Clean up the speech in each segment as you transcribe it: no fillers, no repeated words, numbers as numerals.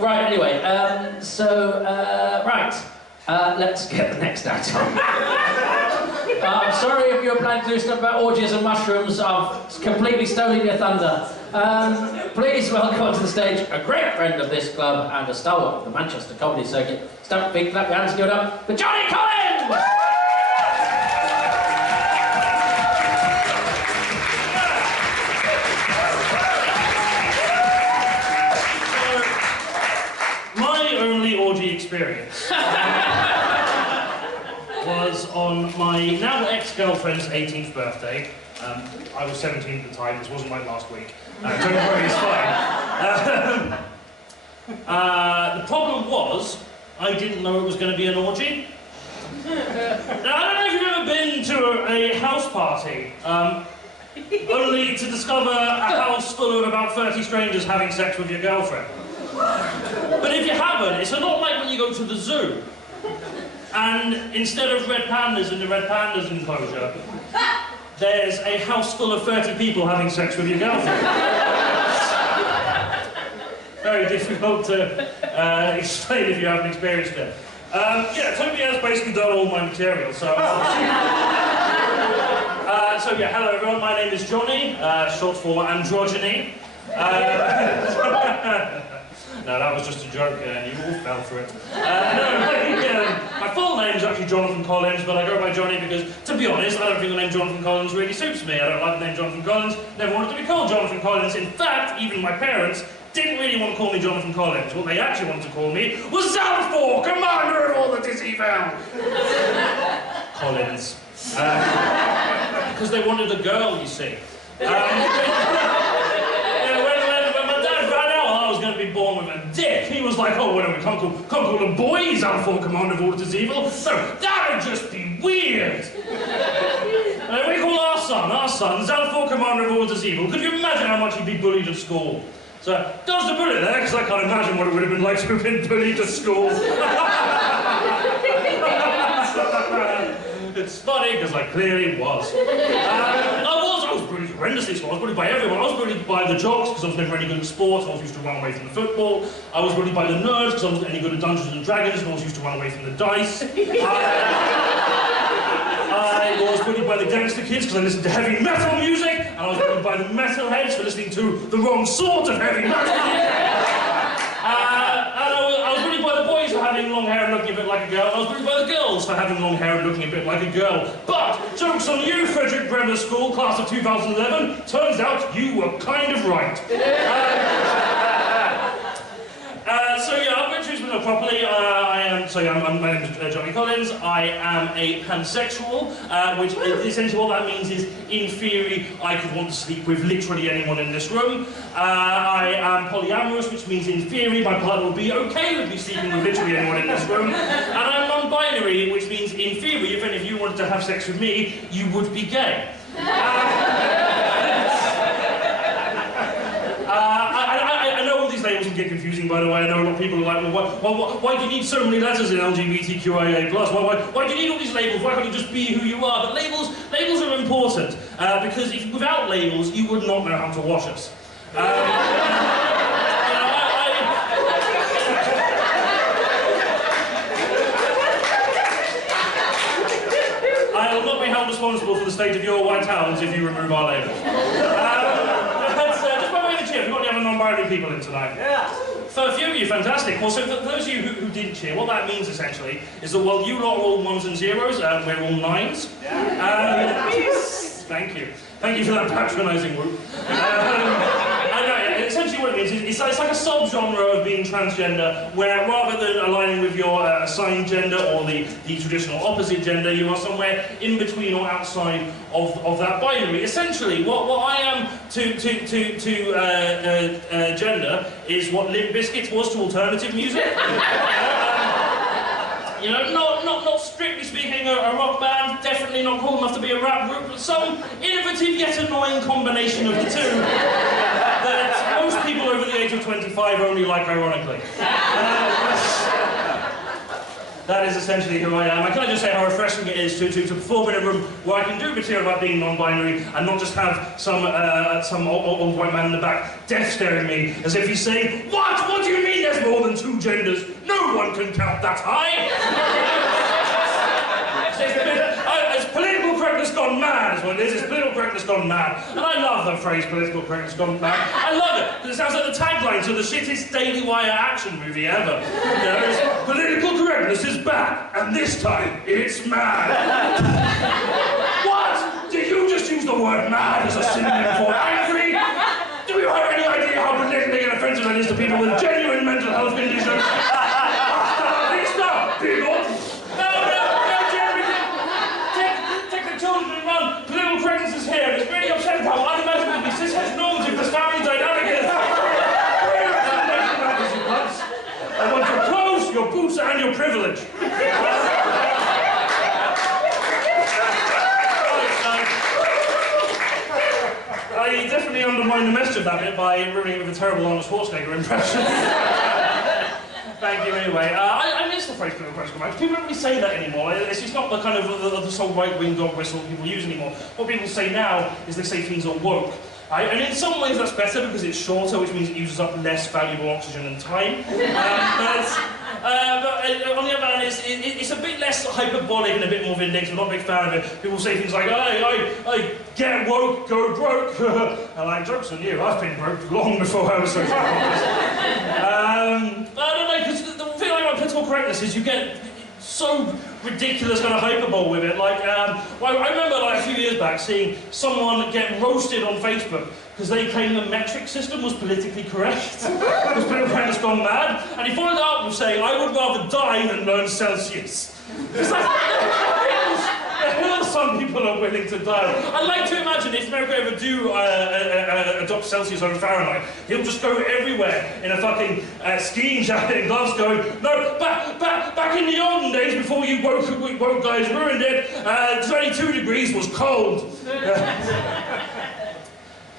Right, anyway, let's get the next act on. I'm sorry if you were planning to do stuff about orgies and mushrooms. I've completely stolen your thunder. Please welcome onto the stage a great friend of this club and a stalwart of the Manchester comedy circuit. Stamp your feet, clap your hands, give it up for Jonny Collins! My only orgy experience was on my now ex-girlfriend's 18th birthday. I was 17 at the time, this wasn't like last week. Don't worry, it's fine. The problem was, I didn't know it was going to be an orgy. Now, I don't know if you've ever been to a house party, only to discover a house full of about 30 strangers having sex with your girlfriend. But if you haven't, it's a lot like when you go to the zoo. And instead of red pandas in the red pandas enclosure, there's a house full of 30 people having sex with your girlfriend. Very difficult to explain if you haven't experienced it. Yeah, Toby has basically done all my material, so... hello everyone, my name is Jonny, short for androgyny. No, that was just a joke, and you all fell for it. My full name is actually Jonathan Collins, but I go by Jonny because, to be honest, I don't think the name Jonathan Collins really suits me. I don't like the name Jonathan Collins, never wanted to be called Jonathan Collins. In fact, even my parents didn't really want to call me Jonathan Collins. What they actually wanted to call me was Zalfor, commander of all the Dizzyville! Collins. Because they wanted a girl, you see. Be born with a dick. He was like, oh, well, we can't call a boy Zalfor, commander of all that is evil. So that would just be weird. And we call our son, Zalfor, commander of all that is evil. Could you imagine how much he'd be bullied at school? So, dodged a bullet there, because I can't imagine what it would have been like to have been bullied at school. It's funny, because I clearly was. I was bullied horrendously, so I was bullied by everyone. I was bullied by the jocks, because I was never any good at sports, I was used to run away from the football. I was bullied by the nerds, because I wasn't any good at Dungeons and Dragons, and I was used to run away from the dice. I was bullied by the gangster kids, because I listened to heavy metal music, and I was bullied by the metalheads for listening to the wrong sort of heavy metal music. I was bullied by the boys for having long hair and looking a bit like a girl. I was bullied by the girls for having long hair and looking a bit like a girl. But, joke's on you, Frederick Grammar School, class of 2011, turns out you were kind of right. I'll introduce myself properly. My name is Jonny Collins. I am a pansexual, which essentially what that means is, in theory, I could want to sleep with literally anyone in this room. I am polyamorous, which means, in theory, my partner will be okay with me sleeping with literally anyone in this room. And I'm non-binary, which means, in theory, if any of you wanted to have sex with me, you would be gay. Labels can get confusing, by the way. I know a lot of people are like, well, why do you need so many letters in LGBTQIA+? Why do you need all these labels? Why can't you just be who you are? But labels are important, because without labels, you would not know how to wash us. I will not be held responsible for the state of your white hounds if you remove our labels. Have you got any other non-binary people in tonight? Yeah. For a few of you, fantastic. Well, so for those of you who didn't cheer, what that means essentially is that while you lot are all ones and zeros, we're all nines. Yeah. Thank you. Thank you for that patronising whoop. Essentially what it means is it's like a sub-genre of being transgender, where rather than aligning with your assigned gender or the traditional opposite gender, you are somewhere in between or outside of that binary. Essentially, what I am to gender is what Limp Bizkit was to alternative music. You know, not strictly speaking a rock band, definitely not cool enough to be a rap group, but some innovative yet annoying combination of the two that most people over the age of 25 only like ironically. That is essentially who I am. Can I just say how refreshing it is to perform in a room where I can do material about being non-binary and not just have some old white man in the back death staring me as if he's saying, What do you mean there's more than genders. No one can count that high. It's political correctness gone mad is what it is. It's political correctness gone mad. And I love the phrase political correctness gone mad. I love it, because it sounds like the tagline to the shittest Daily Wire action movie ever. You know, it's, political correctness is back, and this time, it's mad. What? Did you just use the word mad as a synonym for angry? Do you have any idea how politically offensive that is to people with genuine mental health conditions? Stop, people! Political correctness is here, and it's really upsetting how unimaginable these cis-het norms if this family dynamic is. I want your clothes, your boots, and your privilege. I definitely undermined the message of that bit by ruining it with a terrible Arnold Schwarzenegger impression. Thank you anyway. I miss the phrase political correctness gone mad. People don't really say that anymore. It's just not the kind of the sole right-wing dog whistle people use anymore. What people say now is they say things are woke. And in some ways that's better because it's shorter, which means it uses up less valuable oxygen and time. But on the other hand, it's a bit less hyperbolic and a bit more vindictive. I'm not a big fan of it. People say things like, I get woke, go broke. And like, jokes on you, I've been broke long before I was social conscious. I don't know, because the thing about political correctness is you get so ridiculous kind of hyperbole with it. Like, well, I remember like a few years back seeing someone get roasted on Facebook because they claimed the metric system was politically correct. Because political correctness gone mad. And he followed it up with saying, I would rather die than learn Celsius. It's like, the hell some people are willing to die. I'd like to imagine if America ever do adopt Celsius over Fahrenheit, he'll just go everywhere in a fucking skiing jacket and gloves going, no, back in the olden days before you woke guys ruined it, 22 degrees was cold.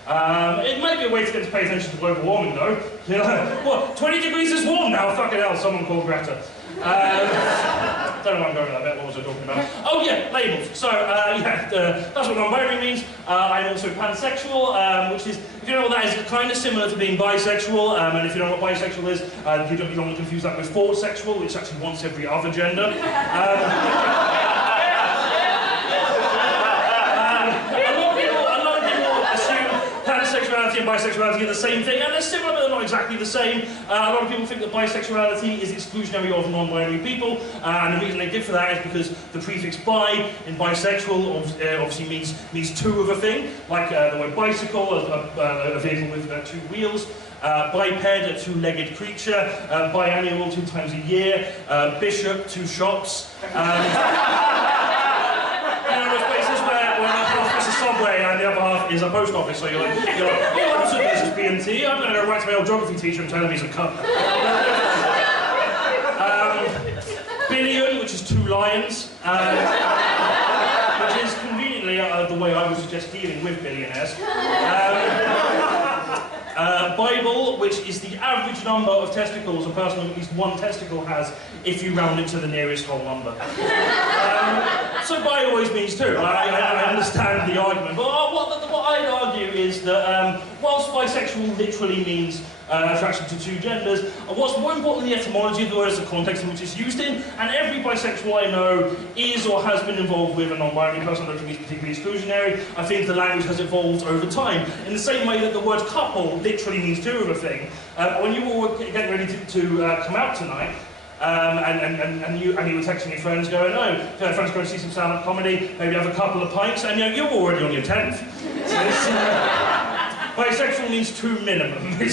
It might be a way to get to pay attention to global warming though. You know, what, 20 degrees is warm now? Fucking hell, someone called Greta. Don't know why I'm going with that bit, what was I talking about? Oh yeah, labels. So, that's what non-binary means. I'm also pansexual, which is, if you know what that is, kind of similar to being bisexual, and if you know what bisexual is, you don't want to confuse that with forward sexual, which actually wants every other gender. Pansexuality and bisexuality are the same thing, and they're similar, but they're not exactly the same. A lot of people think that bisexuality is exclusionary of non-binary people, and the reason they give for that is because the prefix bi in bisexual obviously means two of a thing, like the word bicycle, a vehicle with two wheels, biped, a two-legged creature, biannual, 2 times a year, bishop, 2 shops. Subway and the other half is a post office, so you're like, oh, that's a business B&T. I'm going to go write to my old geography teacher and tell him he's a cunt. Billion, which is 2 lions, which is conveniently the way I would suggest dealing with billionaires. Bible, which is the average number of testicles a person with at least 1 testicle has if you round it to the nearest whole number. So bi always means 2. I understand the argument, but what I'd argue is that whilst bisexual literally means attraction to 2 genders, what's more important than the etymology of the word is the context in which it's used in, and every bisexual I know is or has been involved with a non-binary person. I don't think it's particularly exclusionary. I think the language has evolved over time, in the same way that the word couple literally means 2 of a thing. When you all were getting ready to come out tonight, and you were texting your friends going, oh, friends going to see some stand-up comedy, maybe have a couple of pints, and you're already on your 10th. So bisexual means 2 minimum. But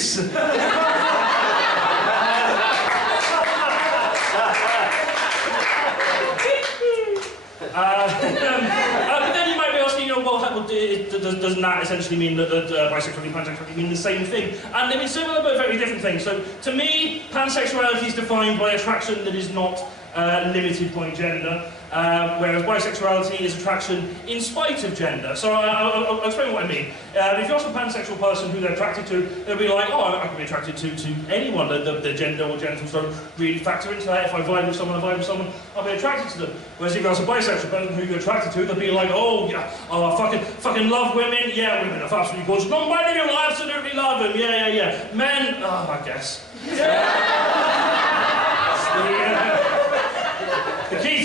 then you might be asking, well, doesn't that essentially mean that bisexuality and pansexuality mean the same thing? And they mean similar but very different things. So, to me, pansexuality is defined by attraction that is not limited by gender, whereas bisexuality is attraction in spite of gender. So I'll explain what I mean. If you ask a pansexual person who they're attracted to, they'll be like, oh, I can be attracted to anyone. The gender or genitals don't really factor into that. If I vibe with someone, I'll be attracted to them. Whereas if you ask a bisexual person who you're attracted to, they'll be like, oh, yeah, I fucking love women. Yeah, women are absolutely gorgeous. Non-binary, I absolutely love them. Yeah. Men, I guess.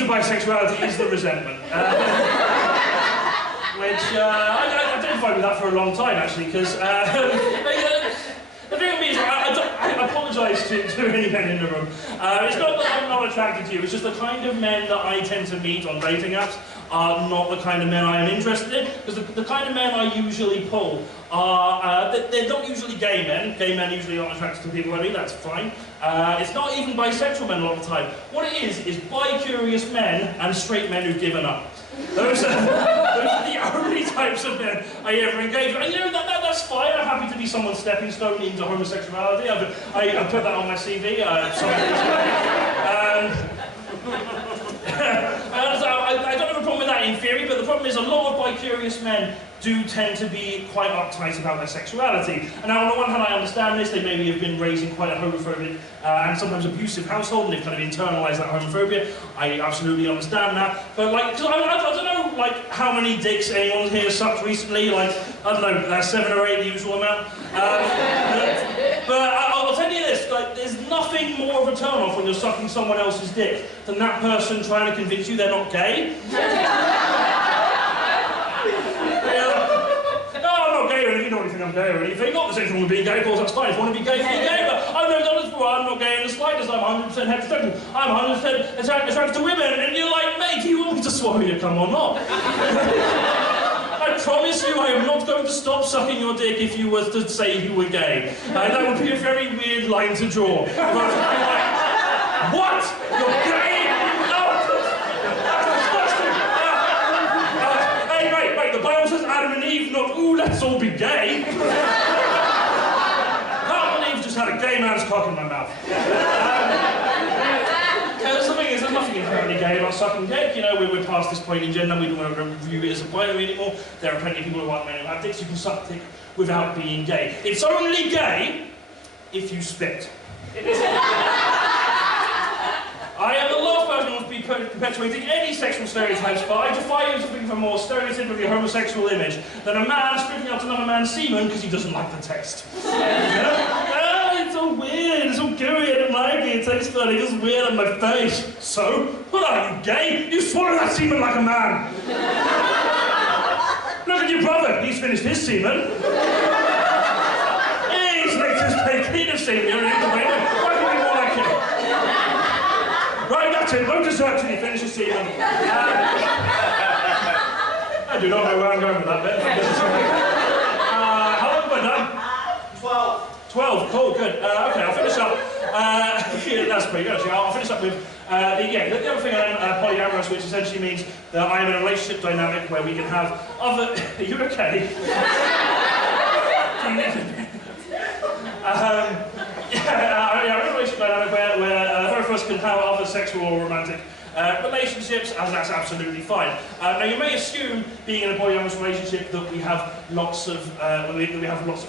of bisexuality is the resentment. Which, I identified with that for a long time, actually, because the thing with me is, I apologise to any men in the room. It's not that I'm not attracted to you, it's just the kind of men that I tend to meet on dating apps are not the kind of men I am interested in, because the kind of men I usually pull are, they're not usually gay men. Gay men usually aren't attracted to people like me, that's fine. It's not even bisexual men a lot of the time. What it is bi-curious men and straight men who've given up. Those are the only types of men I ever engage with. And you know, that's fine. I'm happy to be someone's stepping stone into homosexuality. I put that on my CV. I don't have a problem with that in theory, but the problem is a lot of bi-curious men do tend to be quite uptight about their sexuality. And now, on the one hand, I understand this. They maybe have been raised in quite a homophobic and sometimes abusive household, and they've kind of internalised that homophobia. I absolutely understand that. But, like, cause I don't know, like, how many dicks anyone here sucked recently. Like, I don't know, 7 or 8, the usual amount. But I'll tell you this, like, there's nothing more of a turn-off when you're sucking someone else's dick than that person trying to convince you they're not gay. You don't think I'm gay or anything. Not the same thing with being gay, of course, that's fine. If you want to be gay, be gay. But I've never done this before. I'm not gay in the slightest. I'm 100% heterosexual. I'm 100% attracted to women. And you're like, mate, do you want me to swallow your cum or not? I promise you I am not going to stop sucking your dick if you were to say you were gay. That would be a very weird line to draw. But I'd be like, what? You're gay? The Bible says Adam and Eve, not, ooh, let's all be gay. Adam and Eve just had a gay man's cock in my mouth. The thing is, there's nothing inherently gay about sucking dick. You know, we're past this point in gender, we don't want to view it as a binary anymore. There are plenty of people who aren't men who have dicks. You can suck dick without being gay. It's only gay if you spit. I am the last person who wants to be perpetuating any sexual stereotypes, but I defy you to think of a more stereotypically homosexual image than a man spitting out another man's semen because he doesn't like the taste. It's all weird, it's all gooey, I don't like it, it tastes funny, it's weird on my face. So, what are you, gay? You swallow that semen like a man. Look at your brother, he's finished his semen. He's licked his pay clean of semen, you're in the way. Why can you be more like him? Right, that's it. No dessert till you finish the semen. I do not know where I'm going with that bit. How long have I done? 12. 12, cool, good. Okay, I'll finish up. Yeah, that's pretty good, actually. I'll finish up with the other thing I'm polyamorous, which essentially means that I am in a relationship dynamic where we can have other... Are you okay? I'm in a relationship dynamic where both of us can have other sexual or romantic relationships, and that's absolutely fine. Now, you may assume, being in a polyamorous relationship, that we have lots of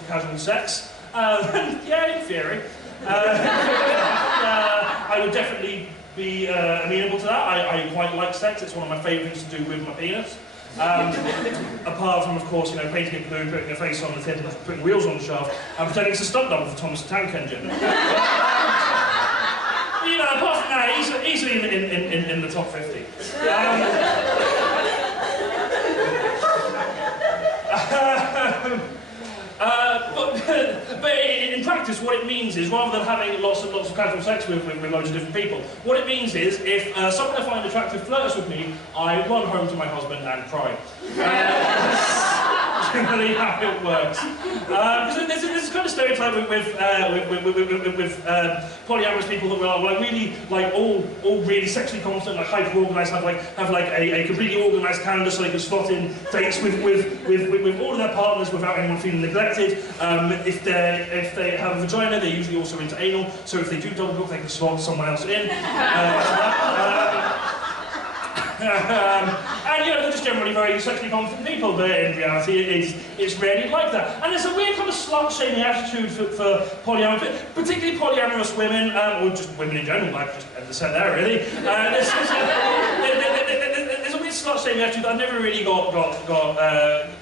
casual sex. Yeah, in theory. I would definitely be amenable to that. I quite like sex. It's one of my favourite things to do with my penis. Apart from, of course, you know, painting it blue, putting a face on the tip, and putting wheels on the shaft, and pretending it's a stunt double for Thomas the Tank Engine. You know, apart from that, easily in the top 50. But in practice, what it means is, rather than having lots of casual sex with loads of different people, what it means is, if someone I find attractive flirts with me, I run home to my husband and cry. Generally how it works. Because there's this kind of stereotype with polyamorous people that are like really, like all really sexually constant, like hyper-organised, have a completely organised calendar so they can slot in dates with all of their partners without anyone feeling neglected. If they have a vagina, they're usually also into anal, so if they do double book, they can slot someone else in. And you know, they're just generally very sexually confident people, but in reality it's rarely like that. And there's a weird kind of slut-shaming attitude for polyamory, particularly polyamorous women, or just women in general, like just as I said there, really. There's a weird slut-shaming attitude that I never really got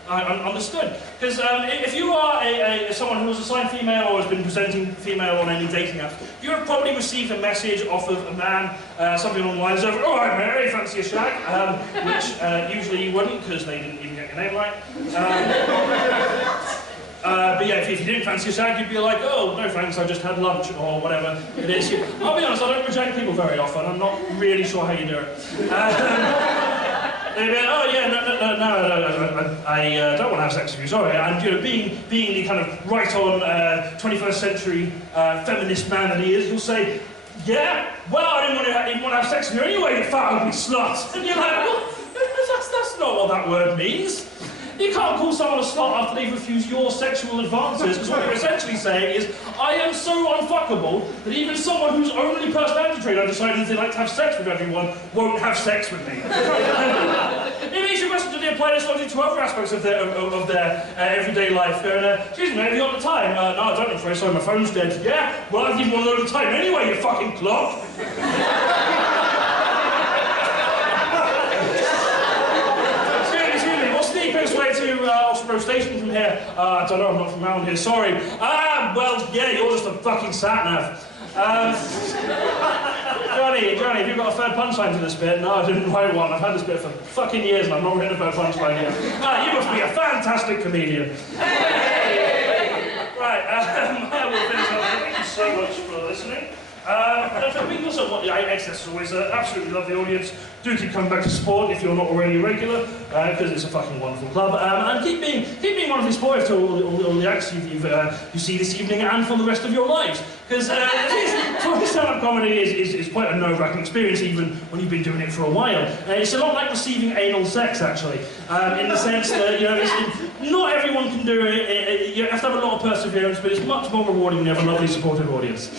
understood. Because if you are someone who was assigned female or has been presenting female on any dating apps, you have probably received a message off of a man, something along the lines of, "Oh, hi Mary, fancy a shag?" Which usually you wouldn't, because they didn't even get your name right. But yeah, if you didn't fancy a shag, you'd be like, "Oh, no thanks, I just had lunch," or whatever it is. I'll be honest, I don't reject people very often. I'm not really sure how you do it. They'd be like, "Oh yeah, no, I don't want to have sex with you, sorry." And you know, being the kind of right-on 21st century feminist man that he is, he'll say, "Yeah, well, I didn't want to have sex with you anyway, you fat ugly slut." And you're like, "Well, that's not what that word means. You can't call someone a slut after they've refused your sexual advances, because what you're essentially saying is, I am so unfuckable that even someone whose only personality trait I decided they like to have sex with everyone won't have sex with me." It makes your question, do they apply this logic to other aspects of their everyday life? Going, "Excuse me, have you got the time?" "No, I don't, I'm afraid, sorry, my phone's dead." "Yeah, well, I didn't want to know the time anyway, you fucking clock." Way to Oxford Station from here. I don't know, I'm not from around here, sorry. Well, yeah, you're just a fucking sat-nav. Jonny, have you got a third punchline to this bit? "No, I didn't write one. I've had this bit for fucking years and I've not written a third punchline yet." You must be a fantastic comedian. Right, I will finish up. Thank you so much for listening. Also, XS is always an absolutely lovely audience. Do keep coming back to support if you're not already a regular, because it's a fucking wonderful club. And keep being wonderfully supportive to all the acts you see this evening and for the rest of your lives. Because stand-up comedy is quite a nerve-wracking experience, even when you've been doing it for a while. It's a lot like receiving anal sex, actually, in the sense that not everyone can do it. You have to have a lot of perseverance, but it's much more rewarding when you have a lovely, supportive audience.